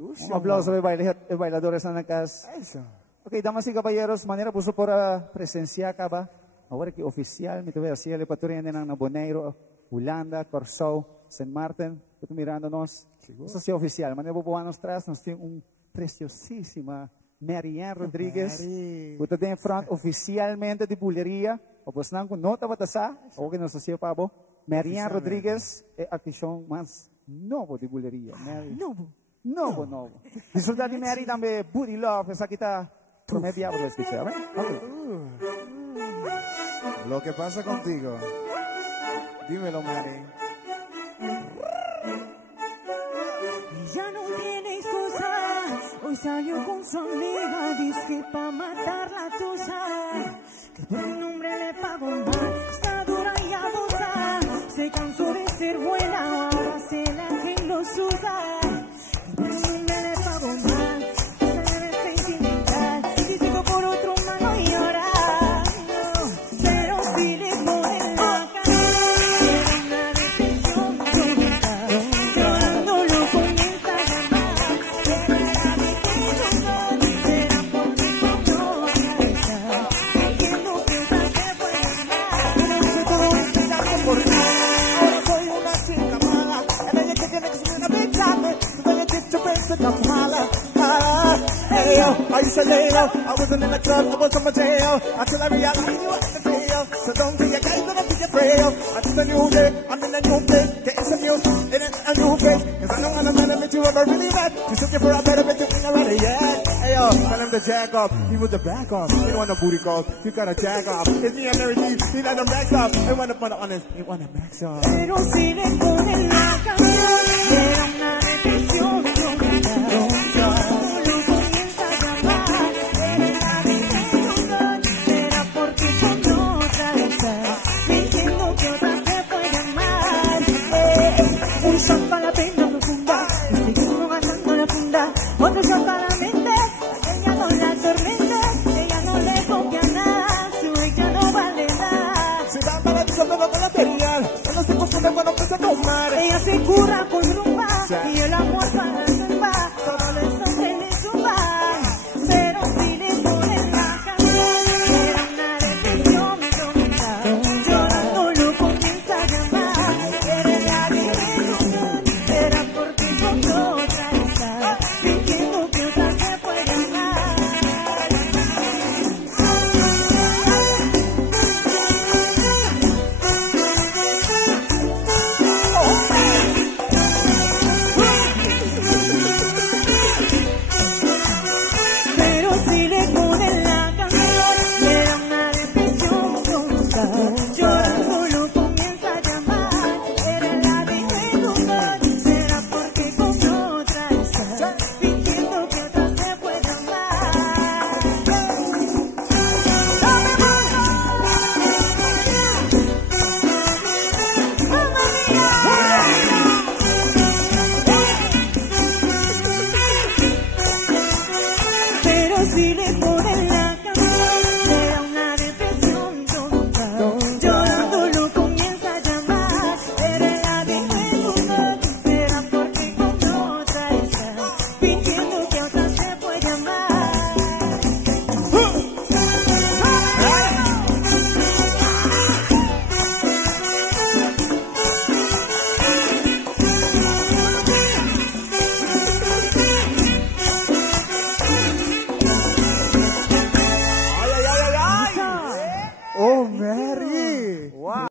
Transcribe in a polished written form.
Un aplauso a los bailadores en la casa. Eso. Ok, damas y caballeros, manera puso por presencia ka ba? Ahora que oficial, me tuve así, el patuloy ng Bonaire, Holanda, Corsou, San Martin, ito mirando-nos. Eso sí oficial, manera po nos tras, nos tiene un preciosísima Marianne Rodriguez. Ito din front oficialmente de bulería, o pues nang kung nota batasa, o que nos hacía pabo, Marianne Rodriguez, acción más novo de bulería. Novo. Disfrutar de Mary también, Booty Love, esa kita promedia por escuchar, ¿eh? Lo que pasa contigo. Dímelo, Mary. Ya no tiene excusa. Hoy salió con su amiga, dice que pa' matar la tusa. Que por un hombre le pagó mal, está dura y abusa. Se cansó de ser buena, ahora se la que los usa. Que por un hombre le pagó mal, se le sentimental. Dice que por otro mano llora. Pero si le ponen la cara, era una depresión tonta. Llorando lo comienza a llamar. I used to lay low, I wasn't in the club, I was on my tail, until I realized you had to fail. So don't be a guy, don't be afraid. I'm in a new day, I'm in a new place, getting some news, in a new face. Cause I don't wanna meet you ever really bad. Just looking for a better bit, you ain't already yet. Hey yo, tell him to jack up, he was the back off. He don't want no booty calls, you gotta jack off. It's me and Mary G, he let them max off. They wanna put it on his, he wanna max off. Pero si le ponen la canción, era una depresión tonta. Un shot para la pena profunda, y seguimos gastando la funda, otro shot para